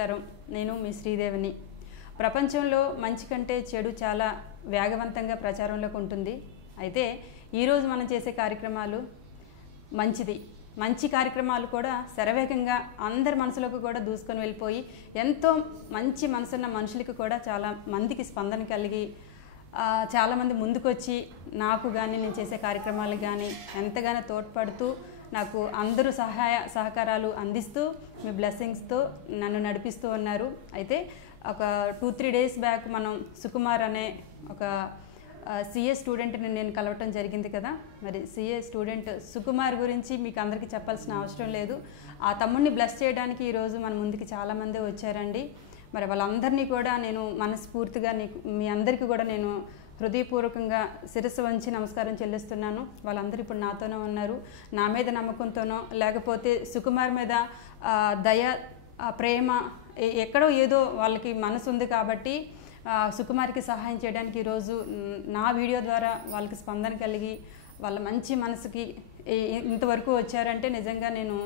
నమస్కారం. నేను మీ శ్రీదేవిని. ప్రపంచంలో మంచి కంటే చెడు చాలా వేగవంతంగా ప్రచారంలోకి ఉంటుంది. అయితే ఈరోజు మనం చేసే కార్యక్రమాలు మంచి కార్యక్రమాలు కూడా శరవేగంగా అందరి మనసులోకి కూడా దూసుకొని వెళ్ళిపోయి ఎంతో మంచి మనసున్న మనుషులకి కూడా చాలా మందికి స్పందన కలిగి చాలామంది ముందుకొచ్చి నాకు కానీ నేను చేసే కార్యక్రమాలకు కానీ ఎంతగానో తోడ్పడుతూ నాకు అందరూ సహకారాలు అందిస్తూ మీ బ్లెస్సింగ్స్తో నన్ను నడిపిస్తూ ఉన్నారు. అయితే ఒక 2-3 డేస్ బ్యాక్ మనం సుకుమార్ అనే ఒక సిఏ స్టూడెంట్ని నేను కలవటం జరిగింది కదా. మరి సిఏ స్టూడెంట్ సుకుమార్ గురించి మీకు అందరికీ చెప్పాల్సిన అవసరం లేదు. ఆ తమ్ముడిని బ్లెస్ చేయడానికి ఈరోజు మన ముందుకి చాలామంది వచ్చారండి. మరి వాళ్ళందరినీ కూడా నేను మనస్ఫూర్తిగా మీ అందరికీ కూడా నేను హృదయపూర్వకంగా శిరస్సు వంచి నమస్కారం చెల్లిస్తున్నాను. వాళ్ళందరూ ఇప్పుడు నాతోనే ఉన్నారు. నా మీద నమ్మకంతోనో లేకపోతే సుకుమార్ మీద దయ ప్రేమ ఎక్కడో ఏదో వాళ్ళకి మనసు ఉంది కాబట్టి సుకుమార్కి సహాయం చేయడానికి ఈరోజు నా వీడియో ద్వారా వాళ్ళకి స్పందన కలిగి వాళ్ళ మంచి మనసుకి ఇంతవరకు వచ్చారంటే నిజంగా నేను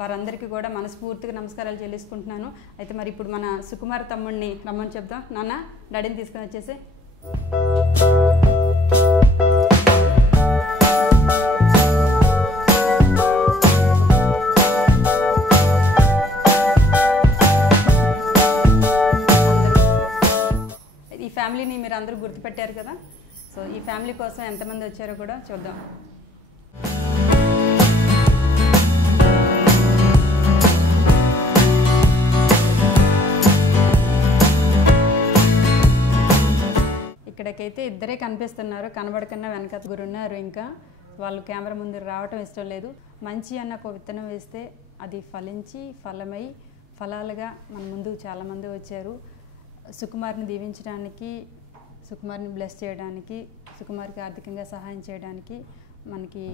వారందరికీ కూడా మనస్ఫూర్తిగా నమస్కారాలు చెల్లించుకుంటున్నాను. అయితే మరి ఇప్పుడు మన సుకుమార్ తమ్ముడిని రమ్మని చెప్దాం. నాన్న, డాడీని తీసుకొని వచ్చేసి. ఈ ఫ్యామిలీని మీరు అందరూ గుర్తుపెట్టారు కదా. సో ఈ ఫ్యామిలీ కోసం ఎంతమంది వచ్చారో కూడా చూద్దాం. ఇక్కడికైతే ఇద్దరే కనిపిస్తున్నారు. కనబడకన్నా వెనక ఉన్నారు. ఇంకా వాళ్ళు కెమెరా ముందు రావటం ఇష్టం లేదు. మంచి అన్న ఒక విత్తనం వేస్తే అది ఫలించి ఫలమై ఫలాలుగా మన ముందు చాలామంది వచ్చారు. సుకుమార్ని దీవించడానికి, సుకుమార్ని బ్లెస్ చేయడానికి, సుకుమార్కి ఆర్థికంగా సహాయం చేయడానికి మనకి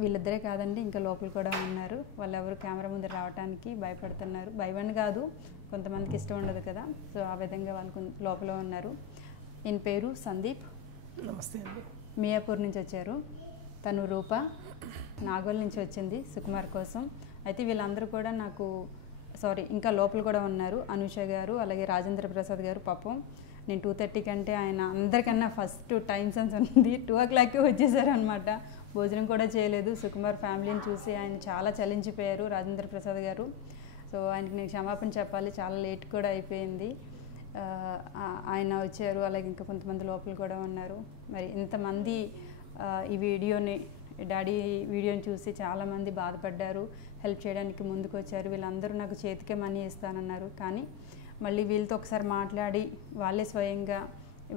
వీళ్ళిద్దరే కాదండి, ఇంకా లోపల కూడా ఉన్నారు. వాళ్ళు ఎవరు కెమెరా ముందు రావడానికి భయపడుతున్నారు. భయపడి కాదు, కొంతమందికి ఇష్టం ఉండదు కదా. సో ఆ విధంగా వాళ్ళు లోపల ఉన్నారు. ఈయన పేరు సందీప్. నమస్తే అండి. మియాపూర్ నుంచి వచ్చారు. తను రూప నాగోల్ నుంచి వచ్చింది సుకుమార్ కోసం. అయితే వీళ్ళందరూ కూడా ఇంకా లోపల కూడా ఉన్నారు. అనుష గారు, అలాగే రాజేంద్ర ప్రసాద్ గారు. పాపం నేను 2:30 కంటే ఆయన అందరికన్నా ఫస్ట్ టైం సెన్స్ ఉంది. 2 o'clock వచ్చేసారు అనమాట. భోజనం కూడా చేయలేదు. సుకుమార్ ఫ్యామిలీని చూసి ఆయన చాలా చలించిపోయారు, రాజేంద్ర ప్రసాద్ గారు. సో ఆయనకి నేను క్షమాపణ చెప్పాలి, చాలా లేట్ కూడా అయిపోయింది. ఆయన వచ్చారు, అలాగే ఇంకా కొంతమంది లోపల కూడా ఉన్నారు. మరి ఇంతమంది ఈ డాడీ వీడియోని చూసి చాలామంది బాధపడ్డారు, హెల్ప్ చేయడానికి ముందుకు వచ్చారు. వీళ్ళందరూ నాకు చేతికే మనీ ఇస్తానన్నారు. కానీ మళ్ళీ వీళ్ళతో ఒకసారి మాట్లాడి వాళ్ళే స్వయంగా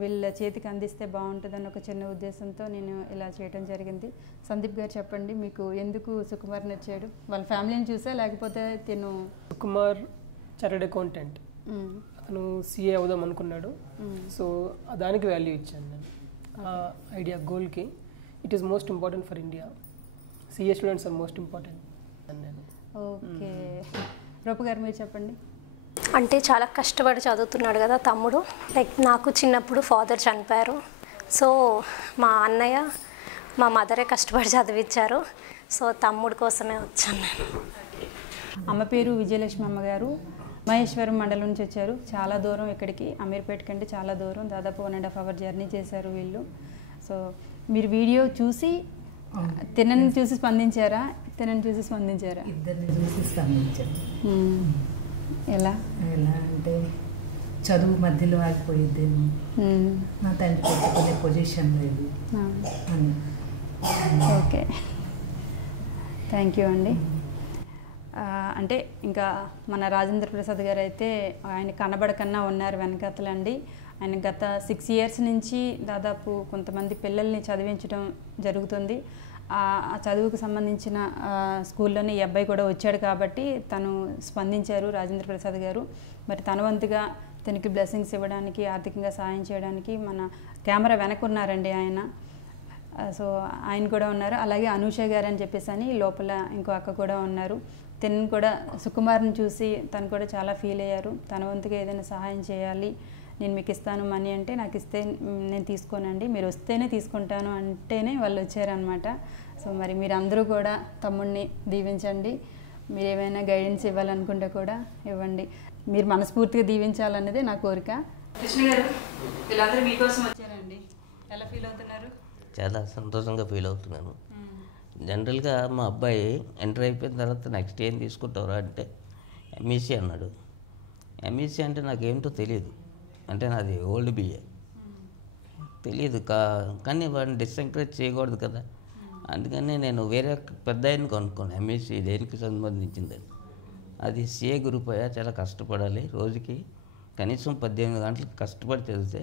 వీళ్ళ చేతికి అందిస్తే బాగుంటుందని ఒక చిన్న ఉద్దేశంతో నేను ఇలా చేయడం జరిగింది. సందీప్ గారు చెప్పండి, మీకు ఎందుకు సుకుమార్ నచ్చాడు? వాళ్ళ ఫ్యామిలీని చూసా లేకపోతే సుకుమార్ చార్టెడ్ అకౌంటెంట్, అతను సిఏ అవుదాం అనుకున్నాడు. సో దానికి వాల్యూ ఇచ్చాను నేను. ఆ ఐడియా గోల్కి it is most important for India. CA students are most important అని నేను. ఓకే, రూప గారు మీరు చెప్పండి. అంటే చాలా కష్టపడి చదువుతున్నాడు కదా తమ్ముడు. లైక్ నాకు చిన్నప్పుడు ఫాదర్ చనిపోయారు. సో మా అన్నయ్య మా మదరే కష్టపడి చదివించారు. సో తమ్ముడు కోసమే వచ్చాను నేను. అమ్మ పేరు విజయలక్ష్మి అమ్మగారు. మహేశ్వరం మండలం నుంచి వచ్చారు. చాలా దూరం, ఇక్కడికి అమీర్పేట కంటే చాలా దూరం, దాదాపు 1.5 hour జర్నీ చేశారు వీళ్ళు. సో మీరు వీడియో చూసి తినని చూసి స్పందించారా? ఇద్దరిని చూసి స్పందించారు. ఎలా అంటే చదువు మధ్యలో ఆగిపోయిద్ది, నా తండ్రి పెట్టుకునే పొజిషన్ లేదు అని. ఓకే, థ్యాంక్ యూ అండి. అంటే ఇంకా మన రాజేంద్ర ప్రసాద్ గారు అయితే ఆయన కనబడకన్నా ఉన్నారు వెనకతలండి. ఆయన గత 6 years నుంచి దాదాపు కొంతమంది పిల్లల్ని చదివించడం జరుగుతుంది. ఆ చదువుకు సంబంధించిన స్కూల్లోనే ఈ అబ్బాయి కూడా వచ్చాడు కాబట్టి తను స్పందించారు రాజేంద్ర ప్రసాద్ గారు. మరి తన వంతుగా తనకి బ్లెస్సింగ్స్ ఇవ్వడానికి, ఆర్థికంగా సహాయం చేయడానికి మన కెమెరా వెనకున్నారండి ఆయన. సో ఆయన కూడా ఉన్నారు. అలాగే అనూష గారు అని చెప్పేసి లోపల ఇంకో అక్క కూడా ఉన్నారు. తను కూడా సుకుమార్ని చూసి తను కూడా చాలా ఫీల్ అయ్యారు. తన వంతుగా ఏదైనా సహాయం చేయాలి, నేను మీకు ఇస్తాను మనీ అంటే, నాకు ఇస్తే నేను తీసుకోనండి, మీరు వస్తేనే తీసుకుంటాను అంటేనే వాళ్ళు వచ్చారనమాట. సో మరి మీరందరూ కూడా తమ్ముడిని దీవించండి. మీరు ఏమైనా గైడెన్స్ ఇవ్వాలనుకుంటే కూడా ఇవ్వండి. మీరు మనస్ఫూర్తిగా దీవించాలన్నదే నా కోరిక. కృష్ణ గారు, వీళ్ళందరూ మీకోసం వచ్చారండి, ఎలా ఫీల్ అవుతున్నారు? చాలా సంతోషంగా ఫీల్ అవుతున్నాను. జనరల్గా మా అబ్బాయి ఎంటర్ అయిపోయిన తర్వాత నెక్స్ట్ ఏం తీసుకుంటారా అంటే ఎంఈసీ అన్నాడు. ఎంఈసీ అంటే నాకేమిటో తెలియదు, అంటే నాది ఓల్డ్ బిఏ తెలియదు. కానీ వాడిని డిసెంకరేజ్ చేయకూడదు కదా, అందుకని నేను వేరే పెద్ద ఆయన్ని కొనుక్కోను ఎంఈసీ దేనికి సంబంధించిందని. అది సిఏ గ్రూప్ అయ్యా, చాలా కష్టపడాలి, రోజుకి కనీసం 18 గంటలకు కష్టపడి చదివితే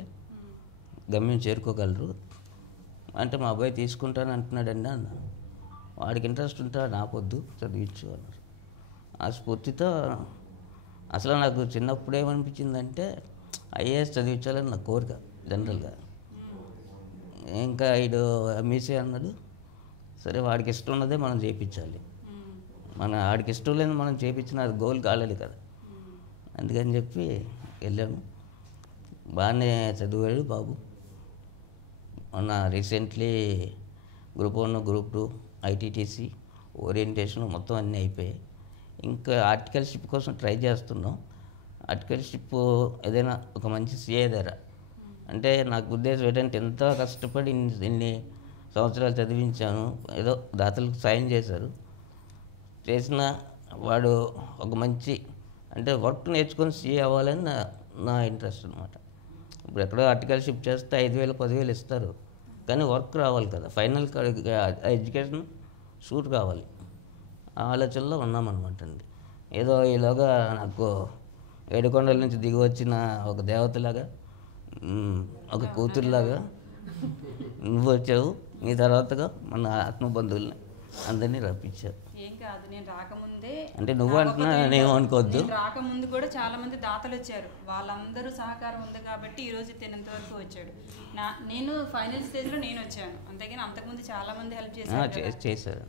గమ్యం చేరుకోగలరు అంటే మా అబ్బాయి తీసుకుంటాను అంటున్నాడండి అన్న. వాడికి ఇంట్రెస్ట్ ఉంటే నాకొద్దు, చదివించు అన్నారు. ఆ స్ఫూర్తితో అసలు నాకు చిన్నప్పుడు ఏమనిపించిందంటే ఐఏఎస్ చదివించాలని నా కోరిక జనరల్గా. ఇంకా వీడు ఎంఈసీ అన్నాడు, సరే వాడికి ఇష్టం ఉన్నదే మనం చేయించాలి, వాడికి ఇష్టం లేని మనం చేయించిన అది గోల్ కాలేదు కదా, అందుకని చెప్పి వెళ్ళాము. బాగానే చదివాడు బాబు. మొన్న రీసెంట్లీ గ్రూప్ 1 గ్రూప్ 2 ఐటీటీసీ ఓరియంటేషన్ మొత్తం అన్నీ అయిపోయాయి. ఇంకా ఆర్టికల్షిప్ కోసం ట్రై చేస్తున్నాం. ఆర్టికల్షిప్ ఏదైనా ఒక మంచి సిఏ దగ్గర, అంటే నాకు ఉద్దేశం ఏంటంటే ఎంతో కష్టపడి ఇన్ని సంవత్సరాలు చదివించాను, ఏదో దాతలకు సాయం చేసిన వాడు ఒక మంచి అంటే వర్క్ నేర్చుకొని సిఏ అవ్వాలని నా ఇంట్రెస్ట్ అనమాట. ఇప్పుడు ఎక్కడో ఆర్టికల్షిప్ చేస్తే 5,000 10,000 ఇస్తారు, కానీ వర్క్ రావాలి కదా, ఫైనల్ ఎడ్యుకేషన్ షూట్ కావాలి. ఆ ఆలోచనలో ఉన్నామన్నమాట అండి. ఏదో ఈలోగా నాకు ఏడుకొండల నుంచి దిగి వచ్చిన ఒక దేవతలాగా, ఒక కూతురులాగా నువ్వు వచ్చావు, నీ తర్వాతగా మన ఆత్మబంధువుల్ని అందరినీ రప్పించావు. ఏం కాదు, నేను రాకముందే అంటే నువ్వు అంటున్నా నేను అనుకోవద్దు, రాకముందు కూడా చాలా మంది దాతలు వచ్చారు, వాళ్ళందరూ సహకారం ఉంది కాబట్టి ఈరోజు తినంత వరకు వచ్చాడు. నేను ఫైనల్ స్టేజ్లో నేను వచ్చాను, అంతేగాని అంతకుముందు చాలా మంది హెల్ప్ చేశారు.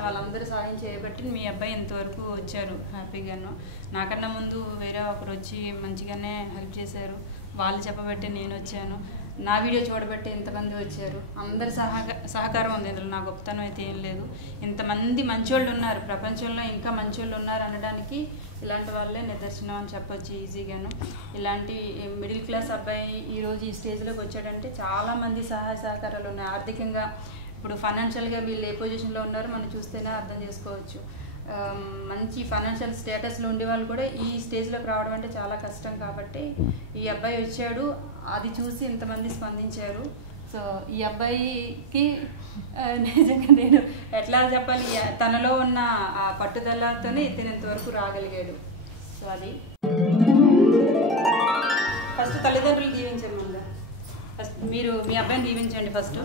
వాళ్ళందరూ సాయం చేయబట్టి మీ అబ్బాయి ఇంతవరకు వచ్చారు హ్యాపీగాను. నాకన్నా ముందు వేరే ఒకరు వచ్చి మంచిగానే హెల్ప్ చేశారు, వాళ్ళు చెప్పబట్టి నేను వచ్చాను. నా వీడియో చూడబట్టి ఇంతమంది వచ్చారు, అందరి సహకారం ఉంది ఇందులో, నా గొప్పతనం అయితే ఏం లేదు. ఇంతమంది మంచోళ్ళు ఉన్నారు ప్రపంచంలో, ఇంకా మంచోళ్ళు ఉన్నారు అనడానికి ఇలాంటి వాళ్ళే నిదర్శనం అని చెప్పొచ్చు ఈజీగాను. ఇలాంటి మిడిల్ క్లాస్ అబ్బాయి ఈరోజు ఈ స్టేజ్లోకి వచ్చాడంటే చాలామంది సహాయ సహకారాలు ఉన్నాయి. ఆర్థికంగా ఇప్పుడు ఫైనాన్షియల్గా వీళ్ళు ఏ పొజిషన్లో ఉన్నారో మనం చూస్తేనే అర్థం చేసుకోవచ్చు. మంచి ఫైనాన్షియల్ స్టేటస్లో ఉండే వాళ్ళు కూడా ఈ స్టేజ్లోకి రావడం అంటే చాలా కష్టం, కాబట్టి ఈ అబ్బాయి వచ్చాడు, అది చూసి ఇంతమంది స్పందించారు. సో ఈ అబ్బాయికి నిజంగా నేను ఎట్లా చెప్పాలి, తనలో ఉన్న ఆ పట్టుదలతోనే ఇంతవరకు రాగలిగాడు. సో అది ఫస్ట్ తల్లిదండ్రులు దీవించండి. ముందు ఫస్ట్ మీరు మీ అబ్బాయిని దీవించండి ఫస్ట్.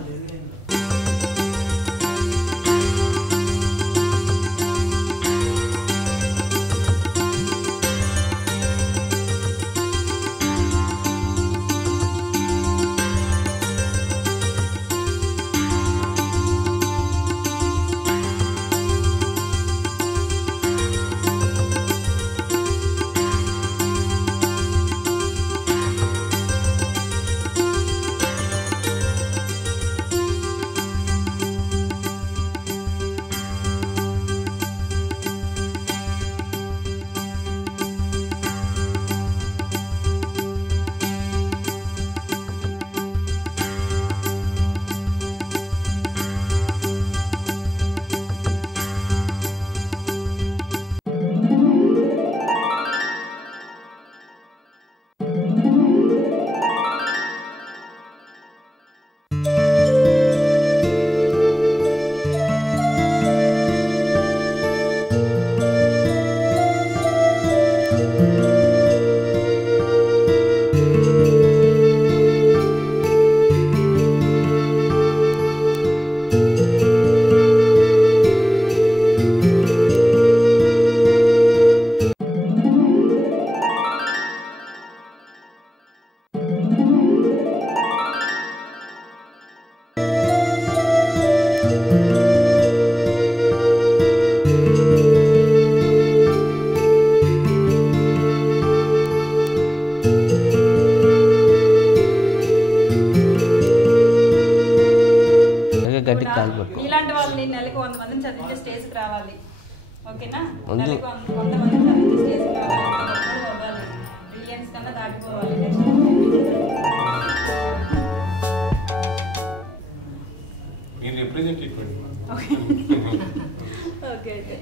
ఇలాంటి వాళ్ళని నెలకు 100 మందిని చదివించే స్టేజ్కి రావాలి. ఓకేనా? ముందు నెలకు 100 మంది ప్రతి స్టేజ్లో అవ్వాలి, మిలియన్స్ కన్నా దాటిపోవాలి. మీరు రిప్రజెంటేటివ్ ఓకే అయితే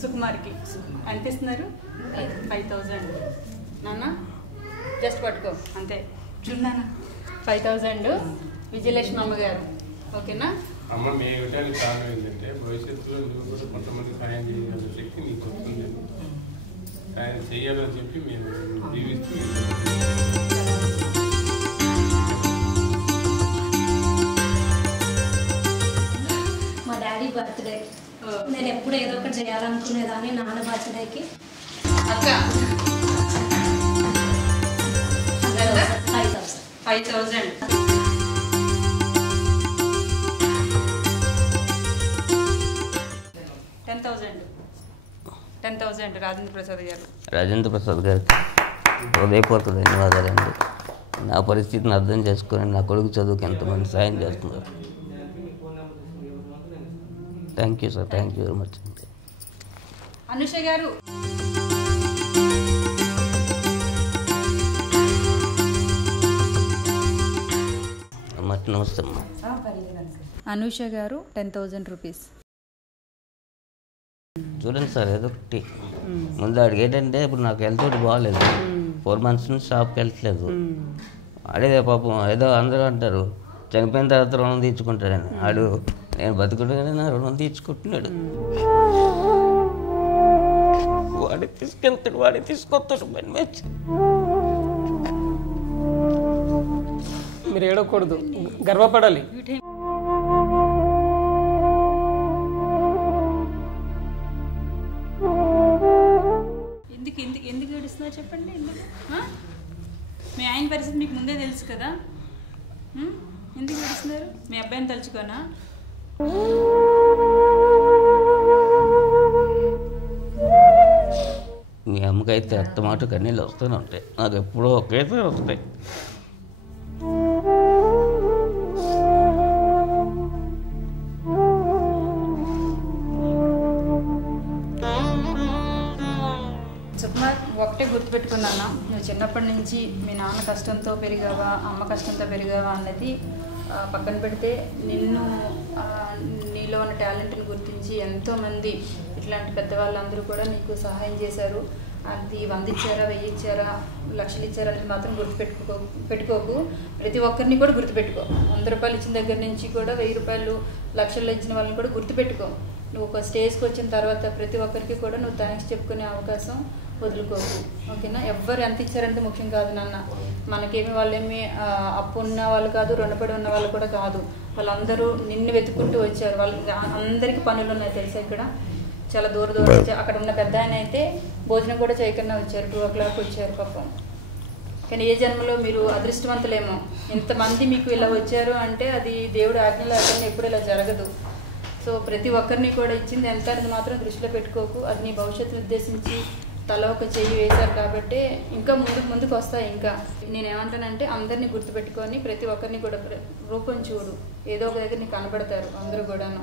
సుకుమార్కి అనిపిస్తున్నారు 5000 నాన్న జస్ట్ పట్టుకో అంతే. చూడన్నా 5000 విజయలక్ష్మి అమ్మగారు. ఓకేనా? అమ్మ మేము ఇవ్వడానికి కారణం ఏంటంటే భవిష్యత్తులో నువ్వు కూడా కొంతమంది సాయం చేయగల శక్తి నీకు వస్తుంది, సాయం చేయాలని చెప్పి మేము జీవిస్తూ మా డాడీ బర్త్డే నేను ఎప్పుడు ఏదో ఒకటి చేయాలనుకునేదాన్ని. నాన్న బర్త్డేకి అక్క 5000 10,000 రాజేంద్ర ప్రసాద్ గారు. రాజేంద్ర ప్రసాద్ గారికి హృదయపూర్వక ధన్యవాదాలండి. నా పరిస్థితిని అర్థం చేసుకొని నా కొడుకు చదువుకి ఎంతమంది సాయం చేస్తున్నారు. Thank you sir, thank you very much. Anusha గారు. నమస్తే అమ్మా. అనూష గారు 10,000 రూపీస్. చూడండి సార్, ఏదో ఒకటి ముందు అడిగి ఏంటంటే ఇప్పుడు నాకు హెల్త్ ఒకటి బాగాలేదు, 4 months నుంచి షాప్కి వెళ్ళట్లేదు. అడిగే పాపం ఏదో అందరూ అంటారు చనిపోయిన తర్వాత రుణం తీర్చుకుంటాడని. ఆడు నేను బతుకుండగానే నా రుణం తీర్చుకుంటున్నాడు. వాడి తీసుకెళ్తాడు, వాడి తీసుకొస్తాడు పని మంచి. మీరు ఏడవకూడదు, గర్వపడాలి. ఎందుకు ఏడుస్తున్నారు చెప్పండి? ఎందుకు? మీ ఆయన పరిస్థితి మీకు ముందే తెలుసు కదా, ఎందుకు ఏడుస్తున్నారు? మీ అబ్బాయిని తలుచుకోనా? మీ అమ్మకైతే అత్త మాట కన్నీళ్ళు వస్తూనే ఉంటాయి, నాకు ఎప్పుడో ఒకేసారి వస్తాయి. సుకుమార్, ఒకటే గుర్తుపెట్టుకున్నాను, నువ్వు చిన్నప్పటి నుంచి మీ నాన్న కష్టంతో పెరిగావా అమ్మ కష్టంతో పెరిగావా అన్నది పక్కన పెడితే, నిన్ను నీలో ఉన్న టాలెంట్ని గుర్తించి ఎంతోమంది ఇట్లాంటి పెద్దవాళ్ళందరూ కూడా నీకు సహాయం చేశారు. అది 100 ఇచ్చారా, 1000 ఇచ్చారా, లక్షలు ఇచ్చారా అనేది మాత్రం పెట్టుకోకు. ప్రతి ఒక్కరిని కూడా గుర్తుపెట్టుకో. 100 రూపాయలు ఇచ్చిన దగ్గర నుంచి కూడా 1000 రూపాయలు, లక్షల్లో ఇచ్చిన వాళ్ళని కూడా గుర్తుపెట్టుకో. నువ్వు ఒక స్టేజ్కి వచ్చిన తర్వాత ప్రతి ఒక్కరికి కూడా నువ్వు థ్యాంక్స్ చెప్పుకునే అవకాశం వదులుకోకు. ఓకేనా? ఎవ్వరు ఎంత ఇచ్చారంటే ముఖ్యం కాదు నాన్న. మనకేమి వాళ్ళేమి అప్పు ఉన్న వాళ్ళు కాదు, రుణపడి ఉన్న వాళ్ళు కూడా కాదు. వాళ్ళందరూ నిన్ను వెతుక్కుంటూ వచ్చారు. వాళ్ళకి అందరికీ పనులు ఉన్నాయి తెలుసా, ఇక్కడ చాలా దూరం వచ్చారు. అక్కడ ఉన్న పెద్ద ఆయన అయితే భోజనం కూడా చేయకుండా వచ్చారు, 2 o'clock వచ్చారు పాపం. కానీ ఏ జన్మలో మీరు అదృష్టవంతులేమో, ఇంతమంది మీకు ఇలా వచ్చారు అంటే అది దేవుడు ఆజ్ఞ లేకుండా ఎప్పుడు ఇలా జరగదు. సో ప్రతి ఒక్కరిని కూడా ఇచ్చింది ఎంత అనేది మాత్రం దృష్టిలో పెట్టుకోకు. అది నీ భవిష్యత్తును ఉద్దేశించి తల ఒక చెయ్యి వేశారు కాబట్టి ఇంకా ముందుకు వస్తాయి. ఇంకా నేనేమంటానంటే అందరినీ గుర్తుపెట్టుకొని ప్రతి ఒక్కరిని కూడా రూపం చూడు, ఏదో ఒక దగ్గర నీకు కనబడతారు అందరూ కూడాను.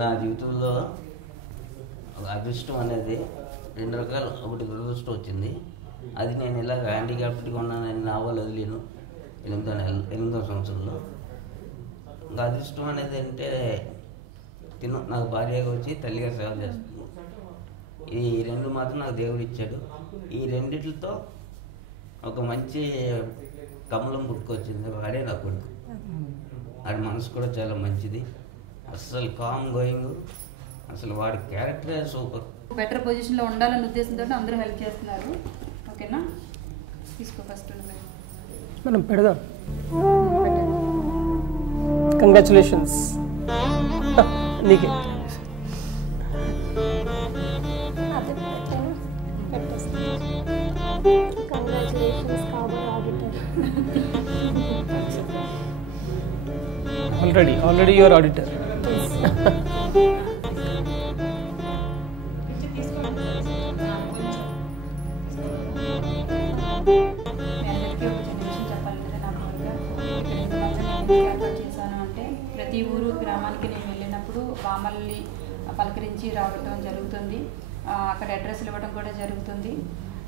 నా జీవితంలో అదృష్టం అనేది 2 రకాలు. ఒకటి దురదృష్టం వచ్చింది, అది నేను ఇలా హ్యాండిక్యాప్డ్గా ఉన్నానని నా వాళ్ళు వదిలేను 8వ సంవత్సరంలో. ఇంకా అదృష్టం అనేది అంటే నాకు భార్యగా వచ్చి తల్లిగా సేవ చేస్తుంది. ఈ 2 మాత్రం నాకు దేవుడు ఇచ్చాడు. ఈ రెండిట్లతో ఒక మంచి కమలం పుట్టుకొచ్చింది. వాడే నా కొడుకు. వాడి మనసు కూడా చాలా మంచిది, అస్సలు కామ్ గోయింగ్, అసలు వాడి క్యారెక్టరే సూపర్. బెటర్ పొజిషన్లో ఉండాలనే ఉద్దేశంతో అందరూ హెల్ప్ చేస్తున్నారు. ఓకేనా? తీసుకో ఫస్ట్ మనం పెడదాం. కంగ్రాచులేషన్స్ నీకే. Already your auditor. ప్రతి ప్రతి ఊరు గ్రామానికి నేను వెళ్ళినప్పుడు బామల్ని పలకరించి రావడం జరుగుతుంది. అక్కడ అడ్రస్లు ఇవ్వడం కూడా జరుగుతుంది.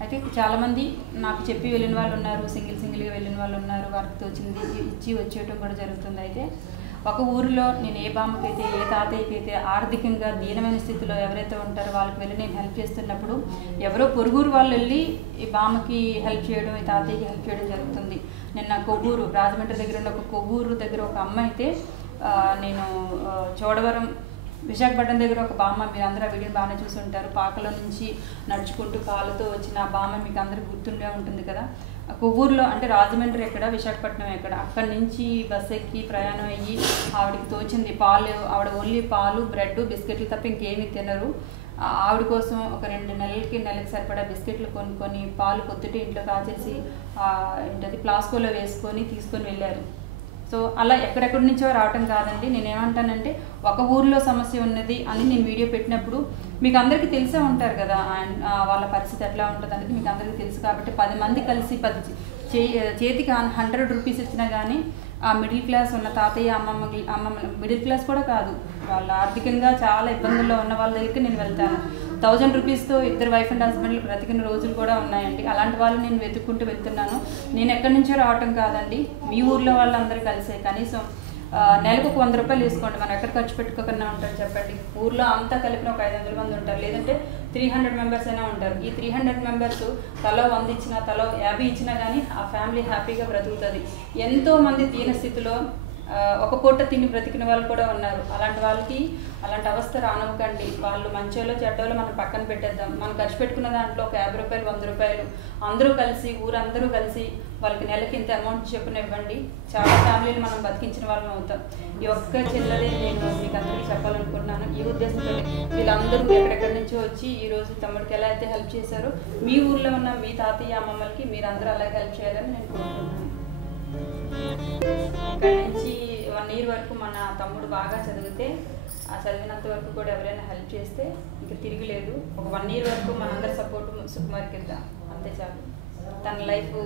అయితే చాలామంది నాకు చెప్పి వెళ్ళిన వాళ్ళు ఉన్నారు, సింగిల్గా వెళ్ళిన వాళ్ళు ఉన్నారు, వారికి తోచింది ఇచ్చి వచ్చేయటం కూడా జరుగుతుంది. అయితే ఒక ఊరిలో నేను ఏ బామ్మకైతే ఏ తాతయ్యకైతే ఆర్థికంగా దీనమైన స్థితిలో ఎవరైతే ఉంటారో వాళ్ళకి వెళ్ళి నేను హెల్ప్ చేస్తున్నప్పుడు ఎవరో పొరుగురు వాళ్ళు వెళ్ళి ఈ బామ్మకి హెల్ప్ చేయడం, ఈ తాతయ్యకి హెల్ప్ చేయడం జరుగుతుంది. నిన్న కొవ్వూరు రాజమండ్రి దగ్గర ఉన్న ఒక కొవ్వూరు దగ్గర ఒక అమ్మ అయితే నేను చోడవరం విశాఖపట్నం దగ్గర ఒక బామ్మ, మీరు అందరూ ఆ వీడియో బాగానే చూసి ఉంటారు, పాకలో నుంచి నడుచుకుంటూ కాళ్ళతో వచ్చిన ఆ బామ్మ మీకు అందరికి గుర్తుండే ఉంటుంది కదా. కొవ్వూరులో అంటే రాజమండ్రి ఎక్కడ, విశాఖపట్నం ఎక్కడ, అక్కడి నుంచి బస్సు ఎక్కి ప్రయాణం అయ్యి ఆవిడకి తోచింది పాలు, ఆవిడ ఓన్లీ పాలు బ్రెడ్ బిస్కెట్లు తప్ప ఇంకేమీ తినరు. ఆవిడ కోసం ఒక 2 నెలలకి సరిపడా బిస్కెట్లు కొనుక్కొని పాలు పొద్దుటే ఇంట్లో కాచేసి ఏంటది ప్లాస్కోలో వేసుకొని తీసుకొని వెళ్ళారు. సో అలా ఎక్కడెక్కడి నుంచో రావటం కాదండి. నేనేమంటానంటే ఒక ఊరిలో సమస్య ఉన్నది అని నేను వీడియో పెట్టినప్పుడు మీకు అందరికీ తెలిసే ఉంటారు కదా వాళ్ళ పరిస్థితి ఎట్లా ఉంటుంది అనేది మీకు అందరికీ తెలుసు. కాబట్టి 10 మంది కలిసి చేతికి 100 రూపీస్ ఇచ్చినా కానీ ఆ మిడిల్ క్లాస్ ఉన్న తాతయ్య అమ్మమ్మ మిడిల్ క్లాస్ కూడా కాదు, వాళ్ళు ఆర్థికంగా చాలా ఇబ్బందుల్లో ఉన్న వాళ్ళ దగ్గరికి నేను వెళ్తాను. 1000 రూపీస్తో 2 వైఫ్ అండ్ హస్బెండ్లు బ్రతికిన రోజులు కూడా ఉన్నాయండి. అలాంటి వాళ్ళు నేను వెతుక్కుంటూ వెళ్తున్నాను. నేను ఎక్కడి నుంచో రావటం కాదండి, మీ ఊర్లో వాళ్ళందరూ కలిసే కనీసం నెలకు ఒక 100 రూపాయలు తీసుకోండి. మనం ఎక్కడ ఖర్చు పెట్టుకోకుండా ఉంటారు చెప్పండి. ఊర్లో అంతా కలిపిన ఒక 500 మంది ఉంటారు, లేదంటే 300 మెంబర్స్ అయినా ఉంటారు. ఈ 300 మెంబర్స్ తలో 100 ఇచ్చినా తలో 50 ఇచ్చినా కానీ ఆ ఫ్యామిలీ హ్యాపీగా బ్రతుకుతుంది. ఎంతోమంది దీన స్థితిలో ఒక పూట తిని బ్రతికిన వాళ్ళు కూడా ఉన్నారు. అలాంటి వాళ్ళకి అలాంటి అవస్థ రానివ్వకండి. వాళ్ళు మంచోళ్ళో చెడ్డోళ్ళో మనం పక్కన పెట్టేద్దాం. మనం ఖర్చు పెట్టుకున్న దాంట్లో ఒక 50 రూపాయలు 100 రూపాయలు అందరూ కలిసి ఊరందరూ కలిసి వాళ్ళకి నెలకి ఇంత అమౌంట్ చెప్పున ఇవ్వండి. చాలా ఫ్యామిలీని మనం బతికించిన వాళ్ళం అవుతాం. ఈ ఒక్క చిన్నదే నేను మీకు అందరికీ చెప్పాలనుకుంటున్నాను. ఈ ఉద్దేశంతో వీళ్ళందరూ ఎక్కడెక్కడి నుంచో వచ్చి ఈరోజు తమ్ముడికి ఎలా అయితే హెల్ప్ చేశారో మీ ఊర్లో ఉన్న మీ తాతయ్య అమ్మమ్మలకి మీరందరూ అలాగే హెల్ప్ చేయాలని నేను కోరుకుంటున్నాను. ఇక్కడ నుంచి 1 year వరకు మన తమ్ముడు బాగా చదివితే ఆ చదివినంత వరకు కూడా ఎవరైనా హెల్ప్ చేస్తే ఇంకా తిరిగిలేదు. ఒక 1 year వరకు మనందరి సపోర్ట్ సుకుమార్కి ఇద్దాం, అంతే చాలు. తన లైఫ్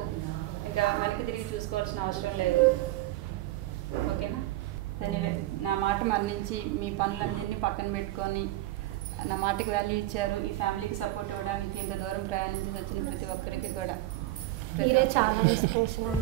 ఇంకా మనకి తిరిగి చూసుకోవాల్సిన అవసరం లేదు. ఓకేనా? నా మాట మరణించి మీ పనులన్నింటినీ పక్కన పెట్టుకొని నా మాటకి వాల్యూ ఇచ్చారు. ఈ ఫ్యామిలీకి సపోర్ట్ ఇవ్వడానికి ఇంత దూరం ప్రయాణించి వచ్చిన ప్రతి ఒక్కరికి కూడా మీరే చాలా ఇన్స్పిరేషన్.